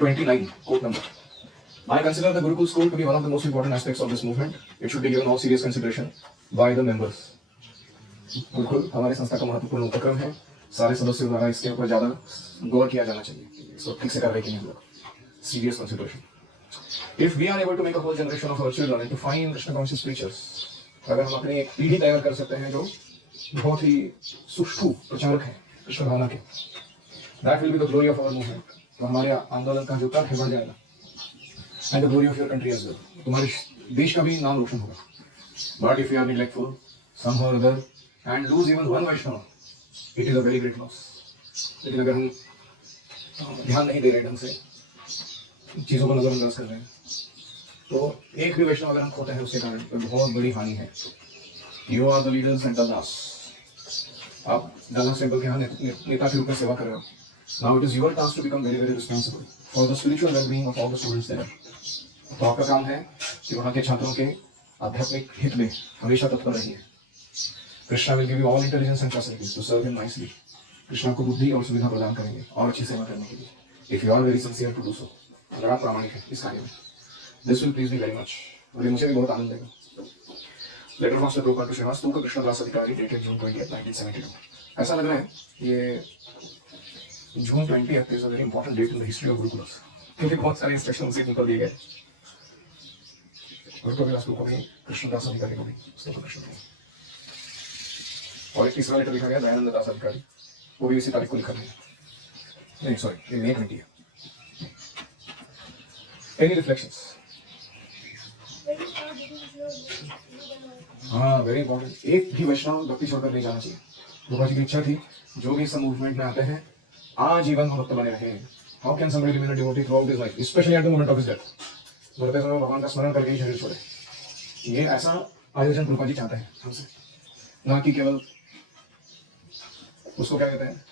29, quote number. I consider the Gurukul school to be one of the most important aspects of this movement. It should be given all serious consideration by the members. Gurukul हमारे संस्था का महत्वपूर्ण उपक्रम है, सारे सदस्यों द्वारा इसके ऊपर ज्यादा गौर किया जाना चाहिए, इसको ठीक से कार्रवाई की हम लोग, serious consideration. If we are able to make a whole generation of our children into fine Krishna conscious preachers, अगर हम अपनी एक पीढ़ी तैयार कर सकते हैं जो बहुत ही सुष्ठु प्रचारक हैं कृष्ण भावना के, that will be the glory of our movement. तो हमारे आंदोलन का जो तर्क है बढ़ जाएगा, and the glory of your country as well. तुम्हारे देश का भी नाम रोशन होगा. But if you are neglectful somehow or other and lose even one Vaishnava, it is a very great loss. लेकिन अगर हम ध्यान नहीं दे रहे ढंग से, चीजों को नजरअंदाज कर रहे हैं, तो एक भी वैष्णव अगर हम खोते हैं उसके कारण तो बहुत बड़ी हानि है. You are the leaders and दास. आप दास टेम्पल के यहाँ नेता के रूप में सेवा कर रहे हो. Now it is your task to become very very responsible for the spiritual wellbeing of all the students there. तो आपका काम है कि वहाँ के छात्रों के आध्यात्मिक हित में हमेशा तत्पर रहिए. Krishna will give you all intelligence and facilities to serve him nicely. Krishna को बुद्धि और सुविधा प्रदान करेंगे और अच्छी सेवा करने के लिए, if you are very sincere to do so. अगर आप प्रामाणिक हैं इस कार्य में, this will please me very much. और ये मुझे भी बहुत आनंद देगा. Letter from Shri Prabhupada to Shrivas टू का कृष्णदास अधिकारी डेटेड जून 28, 1972. ऐसा लग रहा है ये June 20 is a very important date in the history of gurukuls, क्योंकि बहुत सारे इंस्ट्रक्शन उसी निकल दिए गए. गुरु कबीरदास को भी, कृष्णदास अधिकारी को भी, उसको कृष्ण को. और एक तीसरा लेटर लिखा गया दयानंद दास अधिकारी, वो भी इसी तारीख को लिखा गया. नहीं सॉरी, ये May 20 है. Any reflections? हाँ, वेरी इंपॉर्टेंट. एक भी वैष्णव भक्ति छोड़कर नहीं जाना चाहिए. प्रभुपाद जी की इच्छा थी जो भी इस मूवमेंट में आते हैं आजीवन भक्त बने रहे. How can somebody remain a devotee through out his life, specially at the moment of his death. मरते समय भगवान का स्मरण करके ही शरीर छोड़े. ये ऐसा आयोजन प्रभुपाद जी चाहते हैं हमसे, ना कि केवल उसको क्या कहते हैं,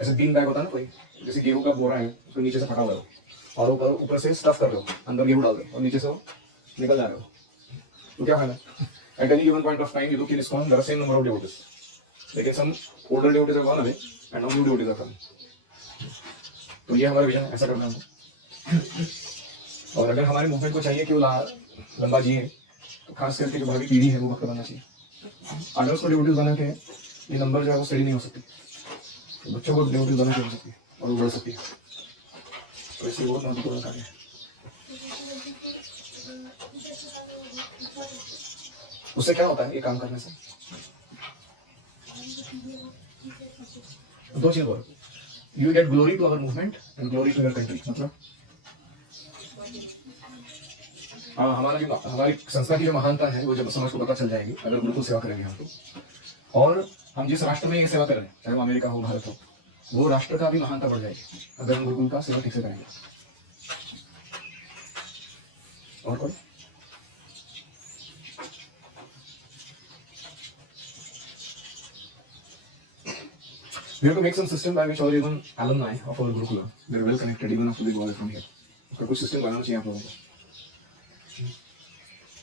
ऐसे बीन बैग होता है ना कोई, जैसे गेहूं का बोरा है उसको नीचे से फटा हुआ है और ऊपर से स्टफ कर रहे हो, अंदर गेहूं डाल दो और नीचे से वो निकल जा रहे हो, तो क्या खाना. At any given point of time you look in ISKCON, there are same number of devotees, लेकिन some older devotees are gone away and now new devotees are coming. तो ये हमारा विजन है, ऐसा करना हमको. और अगर हमारे मूवमेंट को चाहिए कि वो लंबा जिए, तो खास करके जो भावी पीढ़ी है वो भक्त बनना चाहिए. अडल्ट को डिवोटीज बना के ये नंबर जो है वो स्टडी नहीं हो सकती. तो बच्चों को डिवोटीज बना के हो सकती है और वो बढ़ सकती है. तो इसलिए बहुत महत्वपूर्ण कार्य है. उससे क्या होता है ये काम करने से? दो चीज बोलो, you get glory to our movement and glory to your country. मतलब हाँ, हमारी संस्था की जो महानता है वो जब समाज को पता चल जाएगी अगर गुरुकुल सेवा करेंगे हम तो. और हम जिस राष्ट्र में ये सेवा कर रहे हैं, चाहे वो अमेरिका हो भारत हो, वो राष्ट्र का भी महानता बढ़ जाएगी अगर हम गुरुकुल का सेवा ठीक से करेंगे. और कोई we have to make some system by which all even alumni of our Gurukula, they are well connected even after they go away from here. उसका कुछ सिस्टम बनाना चाहिए आप लोगों को.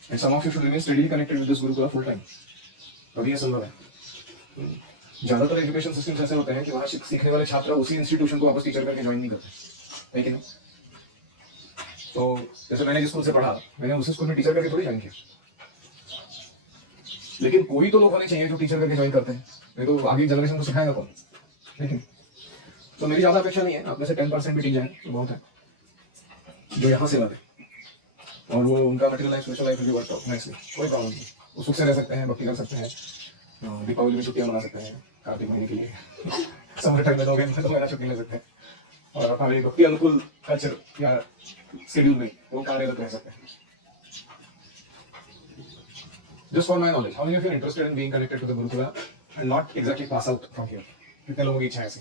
And some of you should remain steadily connected with this Gurukula full time. अभी ये संभव है. ज्यादातर एजुकेशन सिस्टम ऐसे होते हैं कि वहाँ सीखने वाले छात्र उसी इंस्टीट्यूशन को वापस टीचर करके ज्वाइन नहीं करते, है कि नहीं? तो जैसे मैंने जिस स्कूल से पढ़ा, मैंने उसी स्कूल में टीचर करके थोड़ी ज्वाइन किया. लेकिन कोई तो लोग होने चाहिए जो टीचर करके ज्वाइन करते हैं, नहीं तो आगे जनरेशन को सिखाएगा कौन? लेकिन तो मेरी ज्यादा अपेक्षा नहीं है, आप में से 10% भी टीच जाए तो बहुत है जो यहाँ से लाते और वो उनका मटेरियल लाइफ सोशल लाइफ भी वर्क आउट नाइसली. कोई प्रॉब्लम नहीं, वो सुख से रह सकते हैं, भक्ति कर सकते हैं, दीपावली में छुट्टियां मना सकते हैं, कार्तिक महीने के लिए समर टाइम में 2 महीना छुट्टी ले सकते हैं और हमारे भक्ति अनुकूल कल्चर या शेड्यूल में वो कार्यरत रह सकते हैं. Just for my knowledge, how many of you are interested in being connected to the Gurukula and not exactly pass out from here? कितने लोगों की इच्छा है ऐसी?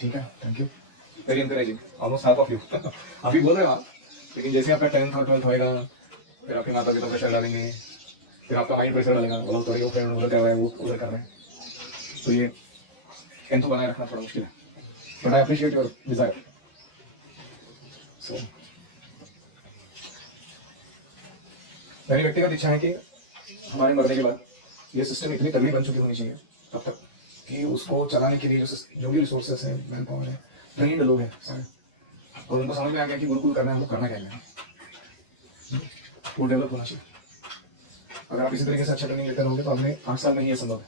ठीक है, thank you. Very encouraging, almost half of you. अभी बोल रहे हो आप, लेकिन जैसे आपका 10th और 12th होएगा, फिर आपके माता पिता प्रेशर डालेंगे, फिर आपका माइंड प्रेशर डालेगा, बोलो तो ये फ्रेंड उधर कर रहा है, वो उधर कर रहा है, तो ये एंथो बनाए रखना थोड़ा मुश्किल है. But I appreciate your desire. So मेरी व्यक्तिगत इच्छा है कि हमारे मरने के बाद ये सिस्टम इतनी तगड़ी बन चुकी होनी चाहिए तब तक कि उसको चलाने के लिए जो भी रिसोर्सेस है, मैन पावर है, ट्रेंड लोग हैं सारे, और उनको समझ में आ गया कि गुरुकुल करना है, हमको करना क्या है, वो डेवलप होना चाहिए। अगर आप इसी तरीके से अच्छा ट्रेनिंग लेते रहोगे तो अगले 8 साल में ही ये संभव है,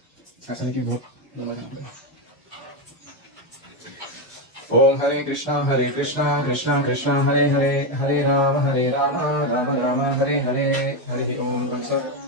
ऐसा नहीं कि बहुत लंबा जाना पड़ेगा। ओम हरे कृष्णा कृष्णा कृष्णा हरे हरे, हरे राम राम राम हरे हरे, हरे ओम तत्सत।